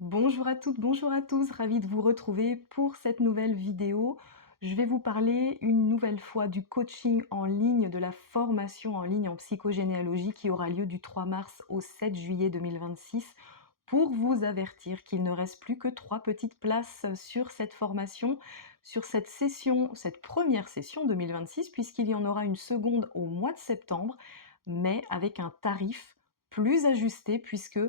Bonjour à toutes, bonjour à tous, ravie de vous retrouver pour cette nouvelle vidéo. Je vais vous parler une nouvelle fois du coaching en ligne, de la formation en ligne en psychogénéalogie qui aura lieu du 3 mars au 7 juillet 2026 pour vous avertir qu'il ne reste plus que 3 petites places sur cette formation, sur cette session, cette première session 2026 puisqu'il y en aura une seconde au mois de septembre, mais avec un tarif plus ajusté puisque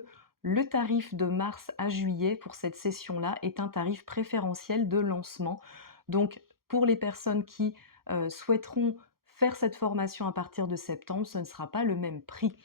le tarif de mars à juillet pour cette session-là est un tarif préférentiel de lancement. Donc pour les personnes qui souhaiteront faire cette formation à partir de septembre, ce ne sera pas le même prix.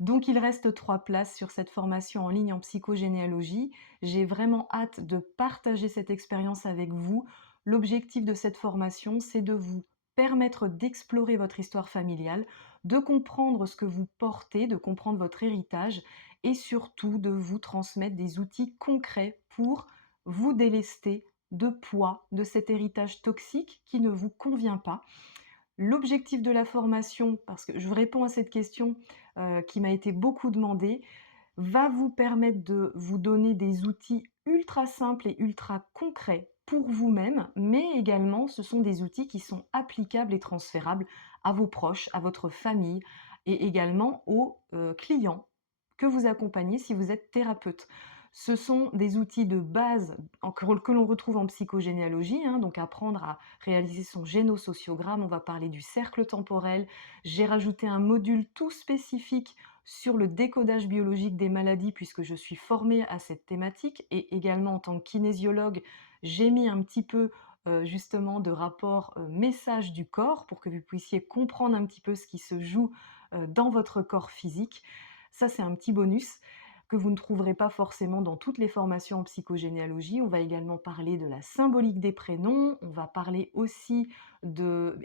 Donc il reste 3 places sur cette formation en ligne en psychogénéalogie. J'ai vraiment hâte de partager cette expérience avec vous. L'objectif de cette formation, c'est de vous permettre d'explorer votre histoire familiale, de comprendre ce que vous portez, de comprendre votre héritage et surtout de vous transmettre des outils concrets pour vous délester de poids, de cet héritage toxique qui ne vous convient pas. L'objectif de la formation, parce que je réponds à cette question qui m'a été beaucoup demandée, va vous permettre de vous donner des outils ultra simples et ultra concrets pour vous-même, mais également ce sont des outils qui sont applicables et transférables à vos proches, à votre famille et également aux clients que vous accompagnez si vous êtes thérapeute. Ce sont des outils de base que l'on retrouve en psychogénéalogie, hein, donc apprendre à réaliser son génosociogramme, on va parler du cercle temporel. J'ai rajouté un module tout spécifique sur le décodage biologique des maladies puisque je suis formée à cette thématique et également en tant que kinésiologue, j'ai mis un petit peu justement de rapport message du corps pour que vous puissiez comprendre un petit peu ce qui se joue dans votre corps physique. Ça, c'est un petit bonus que vous ne trouverez pas forcément dans toutes les formations en psychogénéalogie. On va également parler de la symbolique des prénoms, on va parler aussi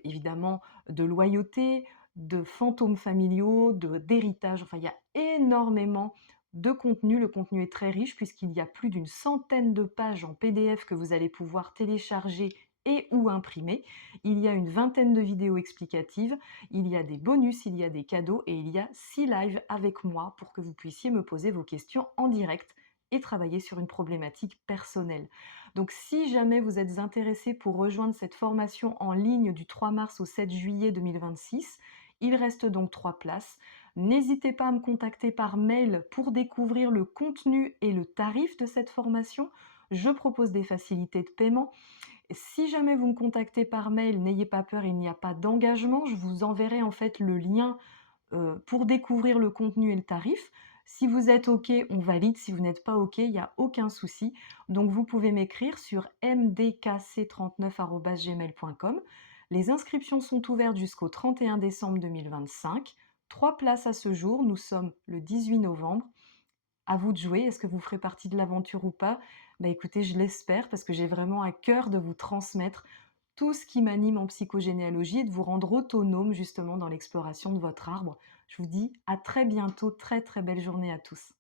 évidemment, de loyauté, de fantômes familiaux, d'héritage. Enfin, il y a énormément de contenu. Le contenu est très riche puisqu'il y a plus d'une centaine de pages en PDF que vous allez pouvoir télécharger et ou imprimer. Il y a une vingtaine de vidéos explicatives, il y a des bonus, il y a des cadeaux et il y a 6 lives avec moi pour que vous puissiez me poser vos questions en direct et travailler sur une problématique personnelle. Donc si jamais vous êtes intéressé pour rejoindre cette formation en ligne du 3 mars au 7 juillet 2026, il reste donc 3 places. N'hésitez pas à me contacter par mail pour découvrir le contenu et le tarif de cette formation. Je propose des facilités de paiement. Si jamais vous me contactez par mail, n'ayez pas peur, il n'y a pas d'engagement. Je vous enverrai en fait le lien pour découvrir le contenu et le tarif. Si vous êtes OK, on valide. Si vous n'êtes pas OK, il n'y a aucun souci. Donc vous pouvez m'écrire sur mdkc39@gmail.com. Les inscriptions sont ouvertes jusqu'au 31 décembre 2025. 3 places à ce jour. Nous sommes le 18 novembre. À vous de jouer. Est-ce que vous ferez partie de l'aventure ou pas? Bah écoutez, je l'espère parce que j'ai vraiment à cœur de vous transmettre tout ce qui m'anime en psychogénéalogie et de vous rendre autonome justement dans l'exploration de votre arbre. Je vous dis à très bientôt, très très belle journée à tous.